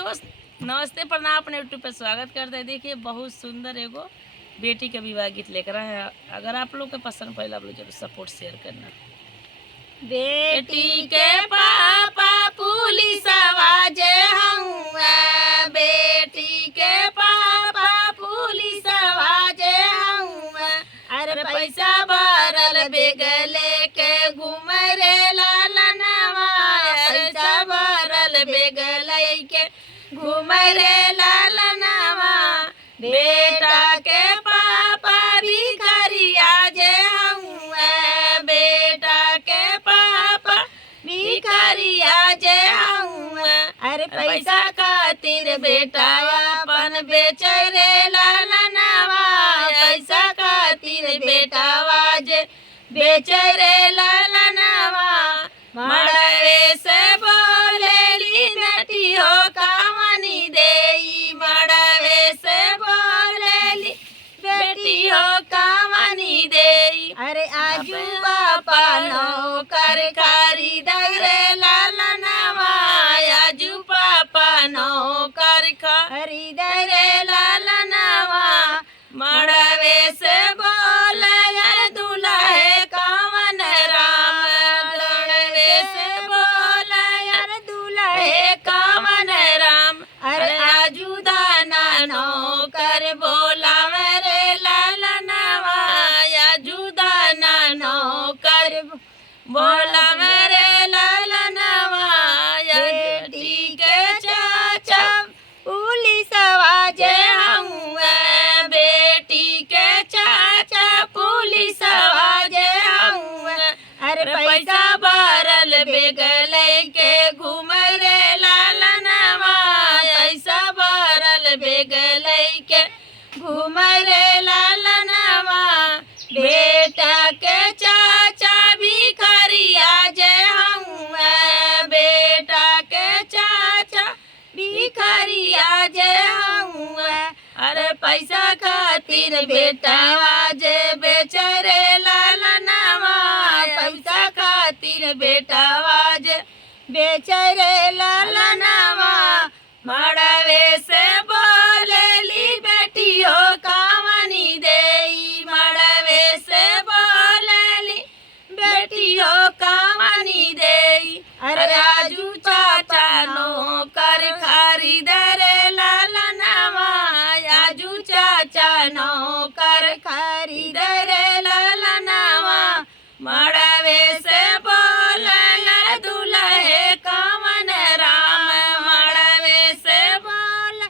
दोस्त नमस्ते प्रणाम, अपने यूट्यूब पे स्वागत करते हैं। देखिए बहुत सुंदर एगो बेटी का विवाह गीत लेकर आए हैं। अगर आप लोग को पसंद पड़े आप लोग जरूर सपोर्ट शेयर करना। बेटी के पापा पुलिस आवाज हऊँ, बेटी के पापा पुलिस आवाज हऊँ। अरे पैसा भरल बेग लेके घूम रे लालनवा, पैसा भरल बेग लेके घूम रे लालनवा। बेटा के पापा भिखारिया जे हऊँ, बेटा के पापा भिखारिया जे हऊँ। अरे पैसा खातिर बेटा अपन बेच रे लालनवा, पैसा खातिर बेटा जे बेच रे लालनवा। मड़वे से बोलेली बेटी हो कामनी देई, मड़वे से बोलेली बेटी हो कामनी देई। अरे आजू बापा नौकर खरीदर रे लालनवा, आजू पापा नौकर खरीदर रे लालनवा। मड़वे से बोले दुल्हे कामन राम, मड़वे से बोले दुल्हे कामन राम। अरे आजू दाना नौकर बोला मेरे लालनवा, आजू दाना नौकर बोला मेरे लालनवा। बेटी के चाचा पुलिस आवाज हऊँ, बेटी के चाचा पुलिस आवाज हऊँ। अरे पैसा भरल बेग लेके घूम रे लालनवा, पैसा भरल बेग लेके घूम रे लालनवा। बेटा के चाचा भिखारिया जे हऊँ, बेटा के चाचा भिखारिया जे हऊँ। अरे पैसा खातिर बेटा जे बेच रे लालनवा, पैसा खातिर बेटा जे बेच रे लालनवा। मड़वे से बोलेली बेटी हो कामनी देई, मड़वे से बोलेली बेटी हो कामनी देई। अरे आजू चाचा नौकर खरीद रे लालनवा, आजू चाचा नौकर खरीद रे लालनवा। मड़वे से बोले दुल्हे कामन राम, मड़वे से बोल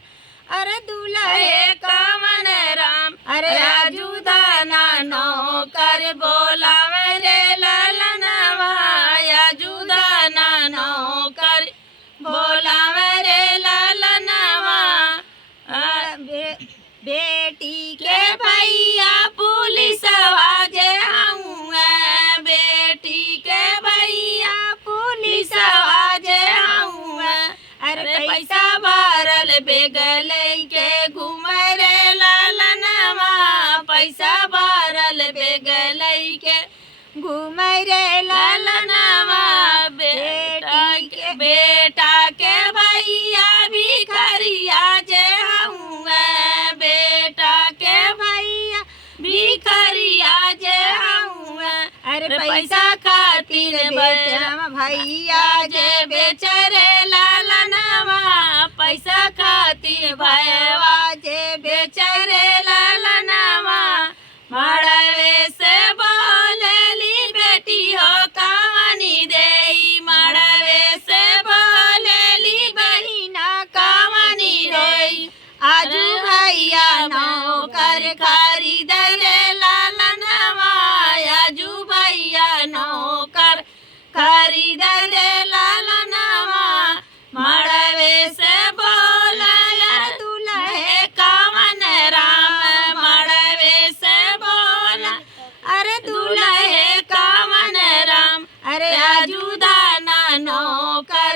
अरे दुल्हे कामन राम। अरे आजू दाना नौकर बोला मेरे लालनवा, आजू दाना नौकर बोला मेरे लालनवा। बेटी के भैया पुलिस आवाज हऊँ, बेटी के भैया पुलिस आवाज हऊँ। अरे पैसा भरल बेग लेके घूम रे लालनवा, पैसा भरल बेग लेके घूम रे लालनवा। बेटा के भैया भिखारिया जे हऊँ, बेटा के भैया भिखारिया जे हऊँ। अरे पैसा खातिर बेटा भैया जे बेच रे लालनवा, पैसा खातिर भैया जे बेच रे लालनवा। मड़वे से बोलेली बेटी हो कामनी देई, मड़वे से बोलेली बहिना कामनी देई। आजू भैया नौकर खरीद रे लालनवा, आजू भैया नौकर खरीद रे लालनवा। मड़वे से बोला दुल्हे कामन राम, मड़वे से बोला अरे दुल्हे कामन राम। अरे आजू दाना नौकर